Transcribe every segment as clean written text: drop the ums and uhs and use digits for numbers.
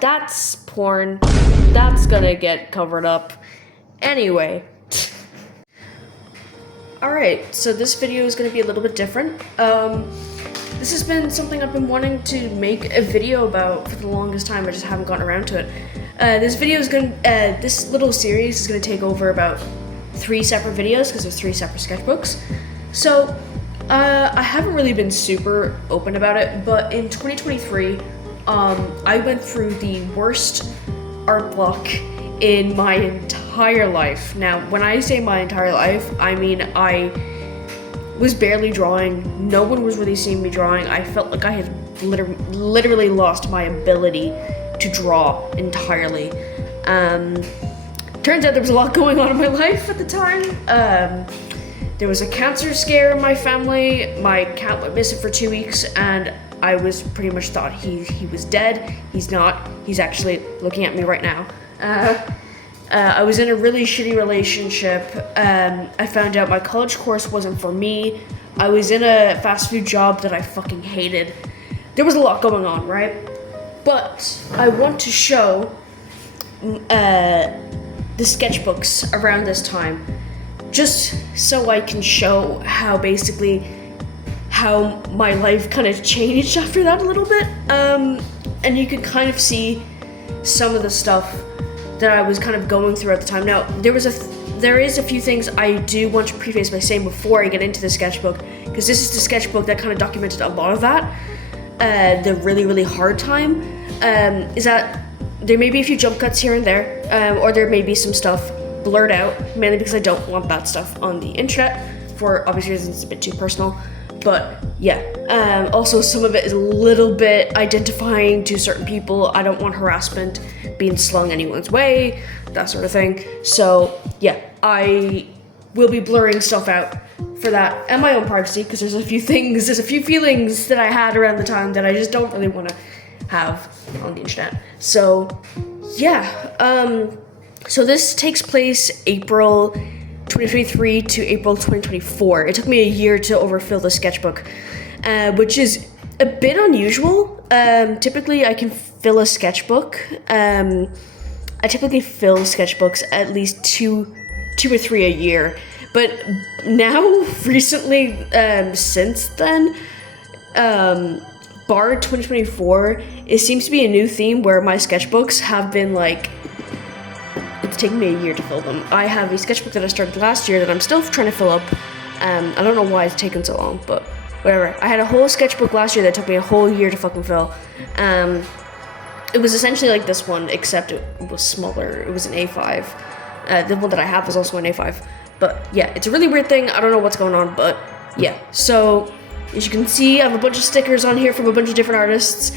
That's porn. That's gonna get covered up. Anyway. Alright, so this video is gonna be a little bit different. This has been something I've been wanting to make a video about for the longest time. I just haven't gotten around to it. This little series is gonna take over about 3 separate videos because there's 3 separate sketchbooks. So, I haven't really been super open about it, but in 2023, I went through the worst art block in my entire life. Now, when I say my entire life, I mean I was barely drawing. No one was really seeing me drawing. I felt like I had literally lost my ability to draw entirely. Turns out there was a lot going on in my life at the time. There was a cancer scare in my family. My cat went missing for 2 weeks, and I was pretty much thought he was dead. He's not. He's actually looking at me right now. I was in a really shitty relationship. I found out my college course wasn't for me. I was in a fast food job that I fucking hated. There was a lot going on, right? But I want to show the sketchbooks around this time, just so I can show how my life kind of changed after that a little bit. And you could kind of see some of the stuff that I was kind of going through at the time. Now, there is a few things I do want to preface by saying before I get into the sketchbook, because this is the sketchbook that kind of documented a lot of that. The really, really hard time is that there may be a few jump cuts here and there, or there may be some stuff blurred out, mainly because I don't want that stuff on the internet for obvious reasons. It's a bit too personal. But yeah, also some of it is a little bit identifying to certain people. I don't want harassment being slung anyone's way, that sort of thing. So yeah, I will be blurring stuff out for that and my own privacy, because there's a few feelings that I had around the time that I just don't really want to have on the internet. So yeah, so this takes place April 2023 to April 2024. It took me a year to overfill the sketchbook, which is a bit unusual. Typically I can fill a sketchbook. I typically fill sketchbooks at least two or 3 a year. But now, recently, since then, bar 2024, it seems to be a new theme where my sketchbooks have been like, it's taken me a year to fill them. I have a sketchbook that I started last year that I'm still trying to fill up. I don't know why it's taken so long, but whatever. I had a whole sketchbook last year that took me a whole year to fucking fill. It was essentially like this one, except it was smaller. It was an A5. The one that I have is also an A5. But yeah, it's a really weird thing. I don't know what's going on, but yeah. So as you can see, I have a bunch of stickers on here from a bunch of different artists.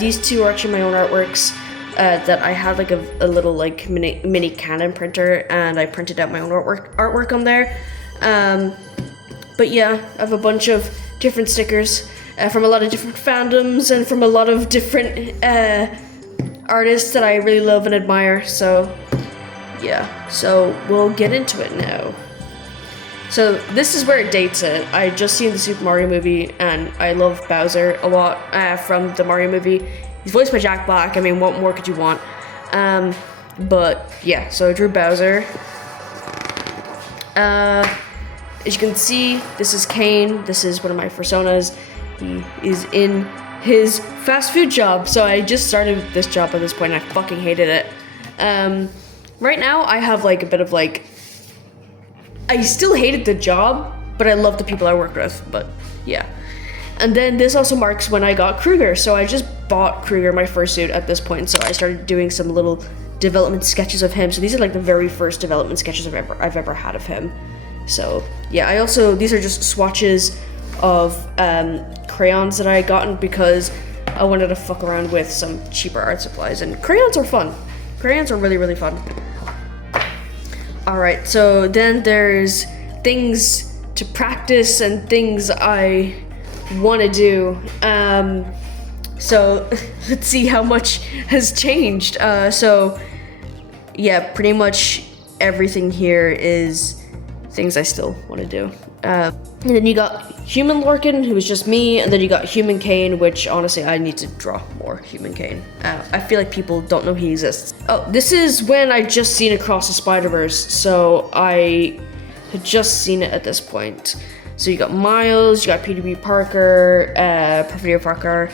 These 2 are actually my own artworks. That I had like a little like mini Canon printer, and I printed out my own artwork on there. But yeah, I have a bunch of different stickers from a lot of different fandoms and from a lot of different artists that I really love and admire. So yeah, so we'll get into it now. So this is where it dates it. I just seen the Super Mario movie, and I love Bowser a lot from the Mario movie. He's voiced by Jack Black. I mean, what more could you want? But yeah, so I drew Bowser. As you can see, this is Kane. This is one of my personas. He is in his fast food job. So I just started this job at this point, and I fucking hated it. Right now, I have like a bit of like, I still hated the job, but I love the people I work with, but yeah. And then this also marks when I got Kruger. So I just bought Kruger, my fursuit, at this point. So I started doing some little development sketches of him. So these are like the very first development sketches I've ever had of him. So yeah, these are just swatches of crayons that I gotten because I wanted to fuck around with some cheaper art supplies. And crayons are fun. Crayons are really, really fun. Alright, so then there's things to practice and things I want to do. So let's see how much has changed. So yeah, pretty much everything here is things I still want to do. And then you got Human Lorcan, who was just me, and then you got Human Kane, which honestly I need to draw more Human Kane. I feel like people don't know he exists. Oh, this is when I just seen Across the Spider-Verse, so I had just seen it at this point. So you got Miles, you got Peter Parker, Peter Parker.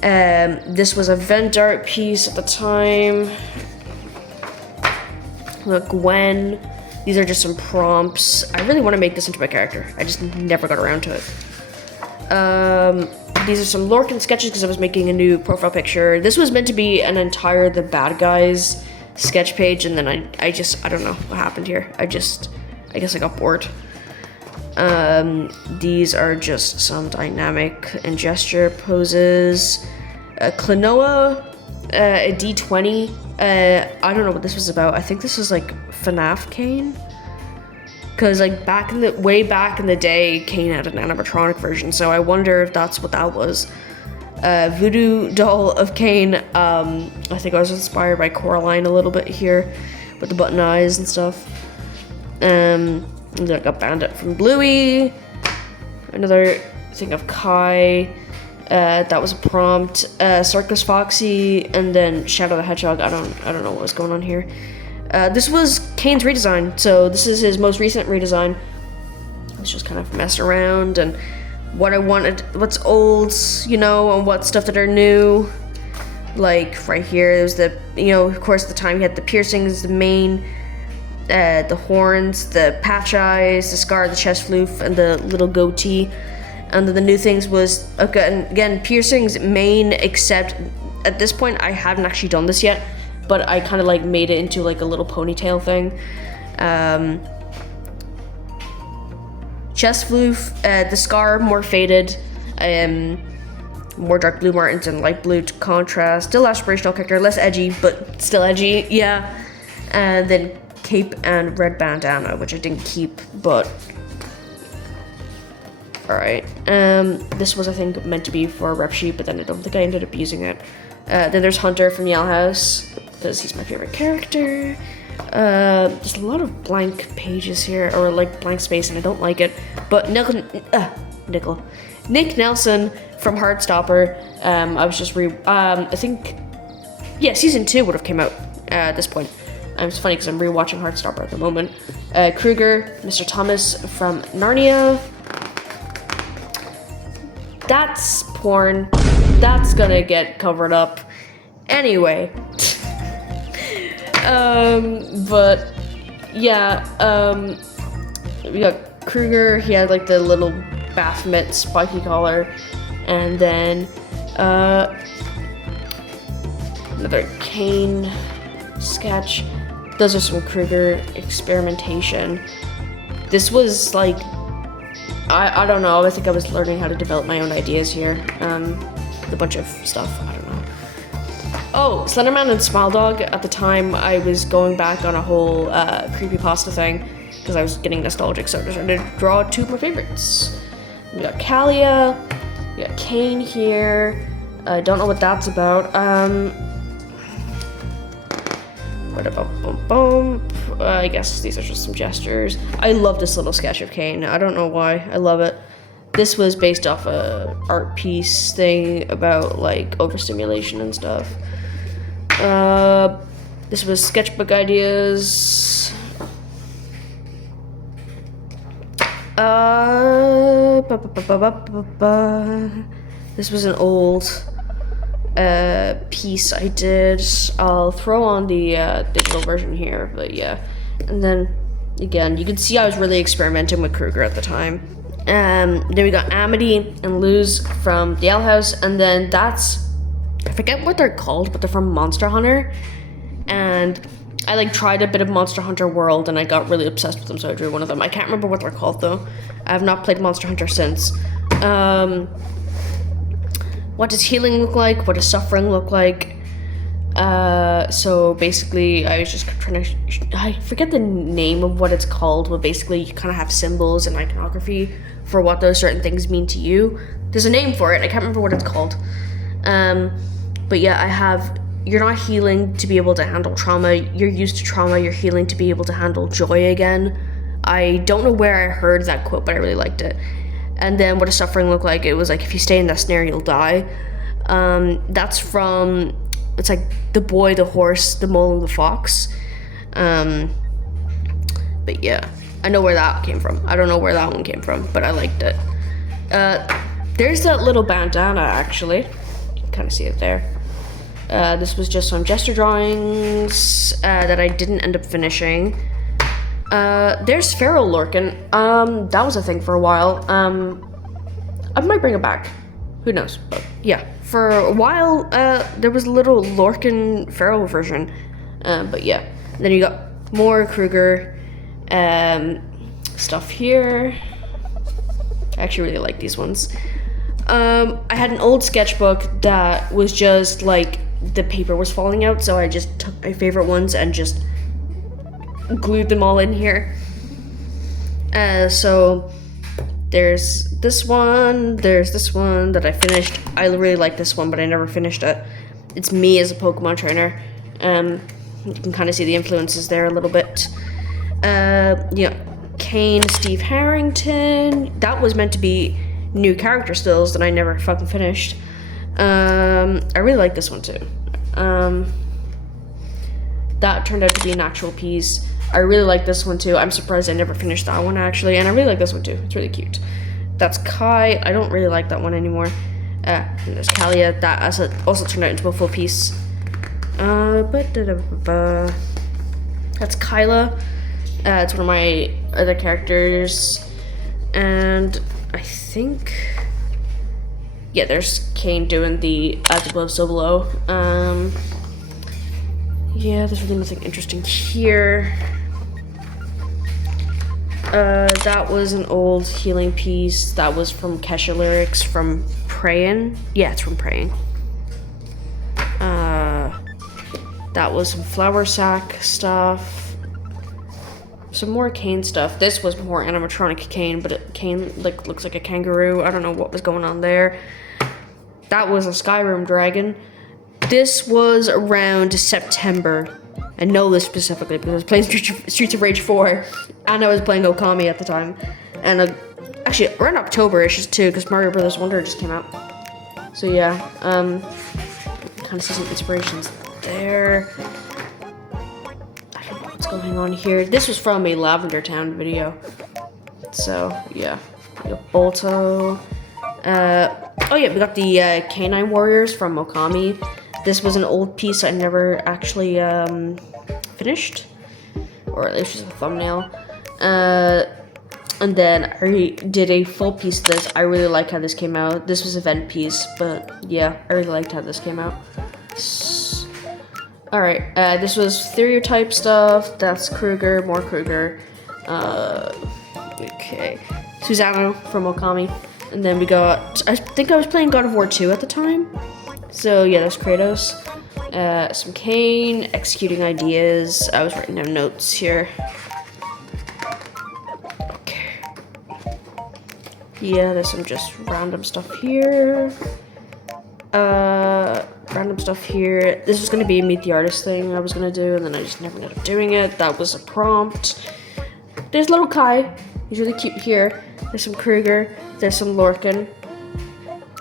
This was a vent art piece at the time. Look, Gwen. These are just some prompts. I really want to make this into my character. I just never got around to it. These are some Lorcan sketches because I was making a new profile picture. This was meant to be an entire The Bad Guys sketch page, and then I don't know what happened here. I guess I got bored. These are just some dynamic and gesture poses. Klonoa, a D20. I don't know what this was about. I think this was like FNAF Kane, because like way back in the day, Kane had an animatronic version. So I wonder if that's what that was. Voodoo doll of Kane. I think I was inspired by Coraline a little bit here, with the button eyes and stuff. And then I got Bandit from Bluey. Another thing of Kai. That was a prompt. Circus Foxy, and then Shadow the Hedgehog. I don't know what was going on here. This was Kane's redesign, so this is his most recent redesign. Let's just kind of mess around and what I wanted, what's old, you know, and what stuff that are new. Like right here, there's the, you know, of course, at the time he had the piercings, the mane, the horns, the patch eyes, the scar, the chest floof, and the little goatee. And then the new things was, okay, and again, piercings, mane, except at this point I haven't actually done this yet, but I kind of like made it into like a little ponytail thing. Chest floof, the scar more faded, more dark blue martins and light blue to contrast. Still aspirational character, less edgy, but still edgy, yeah. And then cape and red bandana, which I didn't keep, but alright. This was, I think, meant to be for a rep sheet, but then I don't think I ended up using it. Then there's Hunter from Yale House, because he's my favorite character. There's a lot of blank pages here, or like blank space, and I don't like it. But Nick Nelson from Heartstopper. I was just I think, yeah, season 2 would have came out at this point. It's funny because I'm rewatching Heartstopper at the moment. Kruger, Mr. Thomas from Narnia. That's porn. That's gonna get covered up. Anyway. But yeah, we got Kruger. He had like the little Baphomet spiky collar, and then another Kane sketch. Those are some Kruger experimentation. This was like, I don't know, I think I was learning how to develop my own ideas here. A bunch of stuff, I don't know. Oh, Slenderman and Smile Dog. At the time, I was going back on a whole creepypasta thing because I was getting nostalgic, so I decided to draw 2 of my favorites. We got Kalia, we got Kane here. I don't know what that's about. I guess these are just some gestures. I love this little sketch of Kane. I don't know why. I love it. This was based off a art piece thing about like overstimulation and stuff. This was sketchbook ideas. This was an old piece I did. I'll throw on the digital version here, but yeah. And then again, you can see I was really experimenting with Kruger at the time. Then we got Amity and Luz from the Yale House, and then that's, I forget what they're called, but they're from Monster Hunter. And I like tried a bit of Monster Hunter World, and I got really obsessed with them, so I drew one of them. I can't remember what they're called though. I have not played Monster Hunter since. What does healing look like? What does suffering look like? So basically, I was just trying to, I forget the name of what it's called, but basically you kind of have symbols and iconography for what those certain things mean to you. There's a name for it, I can't remember what it's called. But yeah, you're not healing to be able to handle trauma, you're used to trauma, you're healing to be able to handle joy again. I don't know where I heard that quote, but I really liked it. And then what does suffering look like? It was like, if you stay in that snare, you'll die. That's from, it's like The Boy, the Horse, the Mole, and the Fox. But yeah, I know where that came from. I don't know where that one came from, but I liked it. There's that little bandana, actually. You can kind of see it there. This was just some gesture drawings that I didn't end up finishing. There's Feral Lorcan. That was a thing for a while. I might bring it back. Who knows? But yeah, for a while, there was a little Lorcan Feral version. But yeah, and then you got more Kruger stuff here. I actually really like these ones. I had an old sketchbook that was just like the paper was falling out, so I just took my favorite ones and just glued them all in here. So there's this one that I finished. I really like this one, but I never finished it. It's me as a Pokemon trainer. You can kind of see the influences there a little bit. Yeah, Kane, Steve Harrington. That was meant to be new character stills that I never fucking finished. I really like this one too. That turned out to be an actual piece. I really like this one too. I'm surprised I never finished that one actually, and I really like this one too. It's really cute. That's Kai. I don't really like that one anymore. And there's Kalia. That also turned out into a full piece. That's Kyla. It's one of my other characters, and I think, yeah, there's Kane doing the As Above, So Below. Yeah, there's really nothing interesting here. That was an old healing piece. That was from Kesha Lyrics from Prayin'. Yeah, it's from Prayin'. That was some Flower Sack stuff. Some more Kane stuff. This was more animatronic Kane, but Kane looks like a kangaroo. I don't know what was going on there. That was a Skyrim dragon. This was around September. I know this specifically because I was playing Streets of Rage 4, and I was playing Okami at the time. And actually, around October-ish too, because Mario Brothers Wonder just came out. So yeah, kind of see some inspirations there. I don't know what's going on here. This was from a Lavender Town video. So yeah, we got Bolto. Oh yeah, we got the Canine Warriors from Okami. This was an old piece I never actually finished, or at least just a thumbnail. And then I did a full piece of this. I really like how this came out. This was an event piece, but yeah, I really liked how this came out. Alright, this was stereotype stuff. That's Kruger, more Kruger. Okay, Susano from Okami. And then we got, I think I was playing God of War 2 at the time. So yeah, that's Kratos. Some Kane, executing ideas. I was writing down notes here. Okay. Yeah, there's some just random stuff here. Random stuff here. This was gonna be a Meet the Artist thing I was gonna do, and then I just never ended up doing it. That was a prompt. There's little Kai. He's really cute here. There's some Kruger. There's some Lorcan.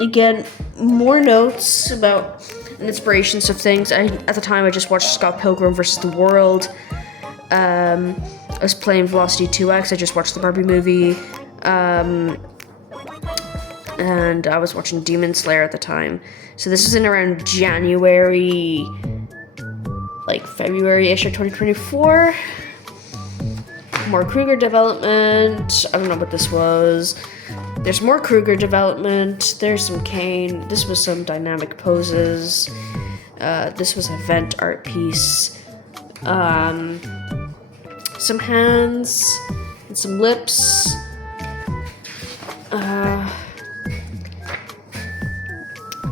Again, more notes about inspirations of things. At the time, I just watched Scott Pilgrim vs. the World. I was playing Velocity 2X. I just watched the Barbie movie. And I was watching Demon Slayer at the time. So this was in around January, like February-ish of 2024. More Kruger development. I don't know what this was. There's more Kruger development. There's some Kane. This was some dynamic poses. This was a vent art piece. Some hands and some lips.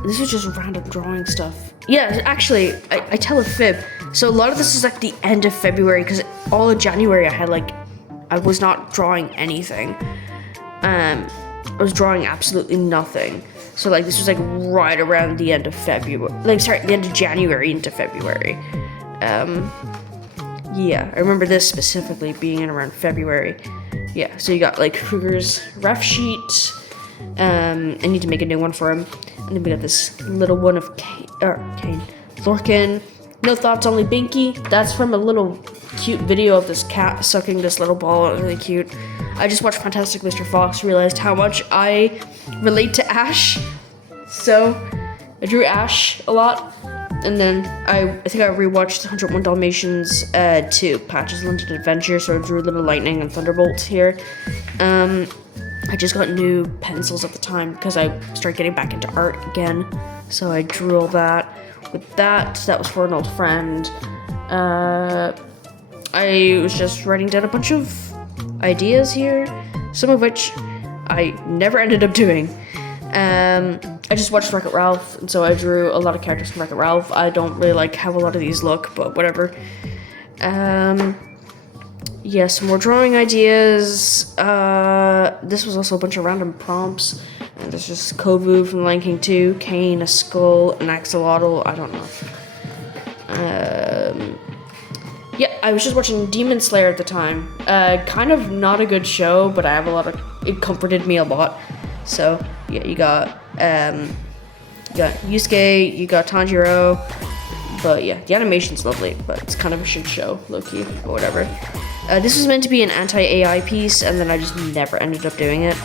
This was just random drawing stuff. Yeah, actually, I tell a fib. So a lot of this is like the end of February, because all of January I was not drawing anything. I was drawing absolutely nothing. So like this was like right around the end of February. The end of January into February. Yeah, I remember this specifically being in around February. yeah, so you got like Kruger's ref sheet. I need to make a new one for him. And then we got this little one of Lorcan. No thoughts, only Binky. That's from a little cute video of this cat sucking this little ball. It was really cute. I just watched Fantastic Mr. Fox, realized how much I relate to Ash. So I drew Ash a lot. And then I think I rewatched 101 Dalmatians 2, Patch's London Adventure, so I drew Little Lightning and Thunderbolt here. I just got new pencils at the time because I started getting back into art again. So I drew all that. With that was for an old friend. I was just writing down a bunch of ideas here, some of which I never ended up doing. I just watched Wreck-It Ralph, and so I drew a lot of characters from Wreck-It Ralph. I don't really like how a lot of these look, but whatever. Yeah, some more drawing ideas. This was also a bunch of random prompts. And there's just Kovu from Lion King 2, Kane, a skull, an axolotl, I don't know. Yeah, I was just watching Demon Slayer at the time. Kind of not a good show, but it comforted me a lot. So, yeah, you got Yusuke, you got Tanjiro, but yeah, the animation's lovely, but it's kind of a shit show, low-key, but whatever. This was meant to be an anti-AI piece, and then I just never ended up doing it.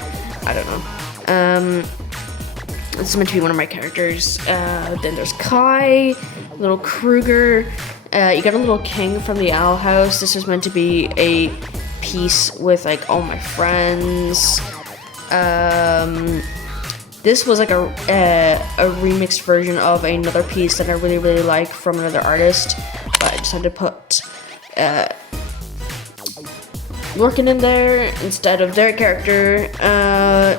I don't know. This is meant to be one of my characters. Then there's Kai, little Kruger. You got a little king from the Owl House. This was meant to be a piece with like all my friends. This was like a remixed version of another piece that I really, really like from another artist. But I just had to put Lorcan in there instead of their character.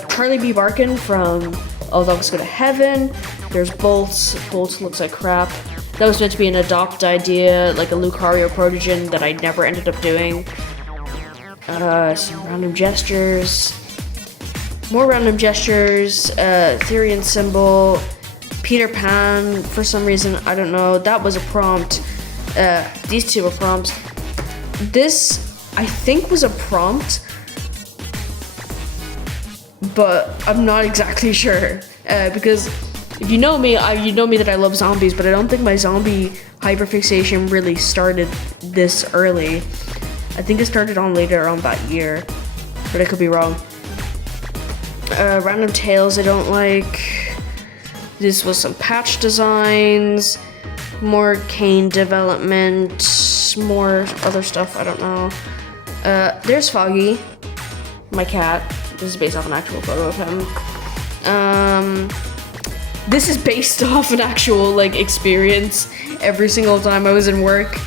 Charlie B. Barkin from All Dogs Go to Heaven. There's Bolts. Bolts looks like crap. That was meant to be an adopt idea, like a Lucario Protogen that I never ended up doing. Some random gestures. More random gestures. Therian symbol. Peter Pan, for some reason, I don't know. That was a prompt. These two were prompts. This, I think, was a prompt, but I'm not exactly sure. Because if you know me, you know me that I love zombies, but I don't think my zombie hyperfixation really started this early. I think it started on later on that year, but I could be wrong. Random tails I don't like. This was some patch designs, more Kane development, more other stuff, I don't know. There's Foggy, my cat. This is based off an actual photo of him. This is based off an actual like experience every single time I was in work.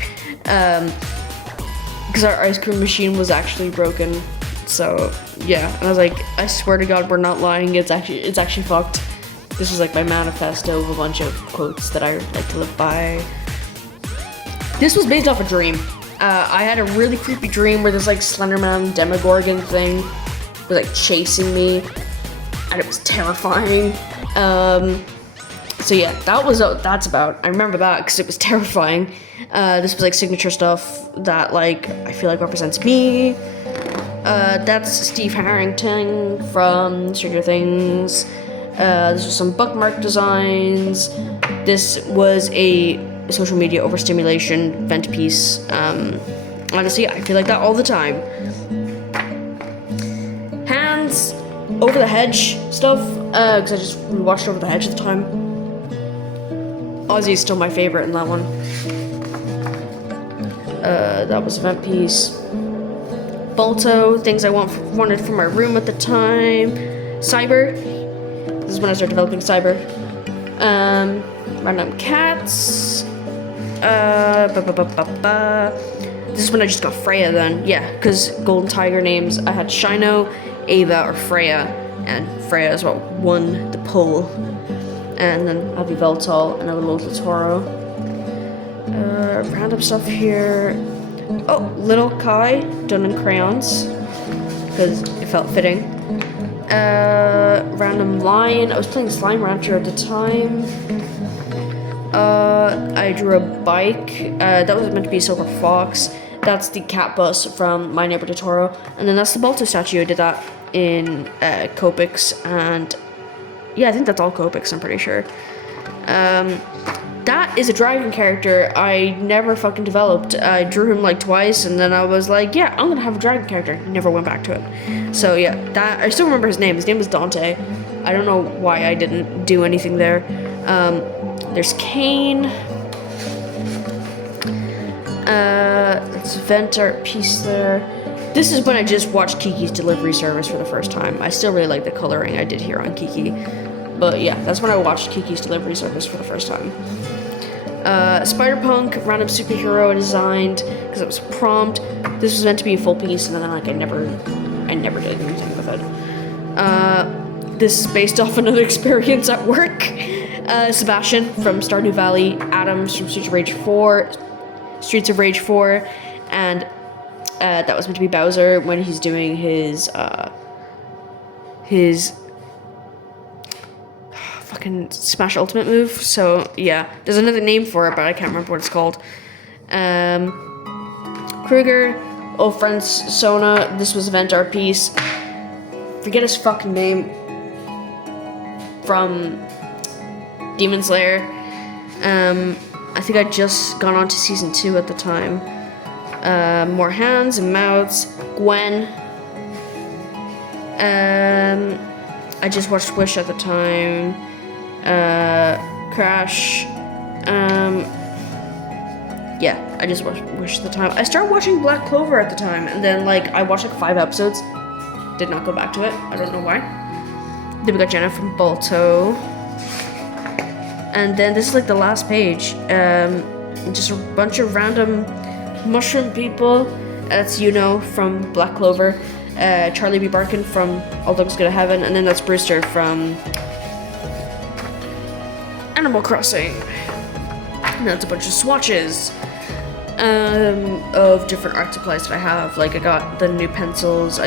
Because our ice cream machine was actually broken. So yeah, and I was like, I swear to God, we're not lying. It's actually fucked. This was like my manifesto of a bunch of quotes that I like to live by. This was based off a dream. I had a really creepy dream where this like Slenderman Demogorgon thing was like chasing me, and it was terrifying. So yeah, that's about. I remember that because it was terrifying. This was like signature stuff that like I feel like represents me. That's Steve Harrington from Stranger Things. This was some bookmark designs. This was a social media overstimulation event piece. Honestly, I feel like that all the time. Hands, Over the Hedge stuff, because I just watched Over the Hedge at the time. Ozzy is still my favorite in that one. That was event piece. Balto, things I wanted for my room at the time. Cyber. This is when I started developing Cyber. Random cats. This is when I just got Freya then. Yeah, because Golden Tiger names, I had Shino, Ava, or Freya. And Freya is what won the poll. And then Avi Veltal and a little Totoro. Random stuff here. Oh, Little Kai, done in crayons, because it felt fitting. Random lion. I was playing Slime Rancher at the time. I drew a bike. That was meant to be a silver fox. that's the cat bus from My Neighbor Totoro, and then that's the Balto statue. I did that in Copics, and yeah, I think that's all Copics, I'm pretty sure. That is a dragon character I never fucking developed. I drew him like twice, and then I was like, yeah, I'm gonna have a dragon character. Never went back to it. So yeah, that I still remember his name. His name was Dante. I don't know why I didn't do anything there. There's Kane. That's a vent art piece there. This is when I just watched Kiki's Delivery Service for the first time. I still really like the coloring I did here on Kiki. But yeah, that's when I watched Kiki's Delivery Service for the first time. Spider-Punk, random superhero I designed because it was a prompt. This was meant to be a full piece, and then like I never did anything with it. This is based off another experience at work. Sebastian from Stardew Valley, Adams from Streets of Rage 4, and that was meant to be Bowser when he's doing his fucking Smash Ultimate move. So yeah, there's another name for it, but I can't remember what it's called. Kruger, old friend Sona. This was a vent art piece. Forget his fucking name. From Demon Slayer. I think I'd just gone on to season 2 at the time. More hands and mouths. Gwen. I just watched Wish at the time. Crash. Yeah, I just watched Wish at the time. I started watching Black Clover at the time, and then like I watched like 5 episodes. Did not go back to it. I don't know why. Then we got Jenna from Balto. And then this is like the last page. Just a bunch of random mushroom people. That's from Black Clover. Charlie B. Barkin from All Dogs Go to Heaven. And then that's Brewster from Animal Crossing. And that's a bunch of swatches of different art supplies that I have. Like I got the new pencils.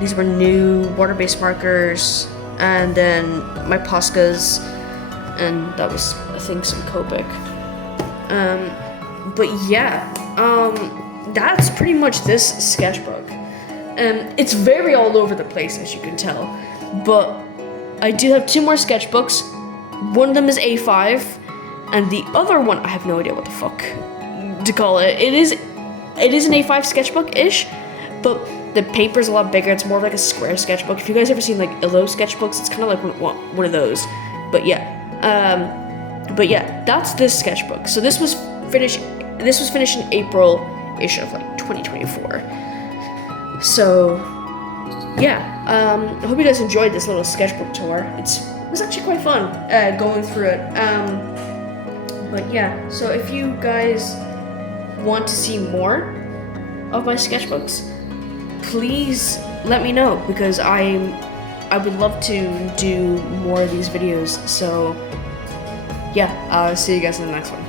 These were new water-based markers. And then my Poscas. And that was, I think, some Copic. But yeah, that's pretty much this sketchbook. It's very all over the place, as you can tell. But I do have 2 more sketchbooks. One of them is A5, and the other one, I have no idea what the fuck to call it. It is an A5 sketchbook-ish, but the paper's a lot bigger. It's more like a square sketchbook. If you guys ever seen like Illo sketchbooks, it's kind of like one of those. But yeah, that's this sketchbook. So this was finished in April-ish of like 2024. So yeah, I hope you guys enjoyed this little sketchbook tour. It was actually quite fun going through it. But yeah, so if you guys want to see more of my sketchbooks, please let me know, because I would love to do more of these videos. So yeah, I'll see you guys in the next one.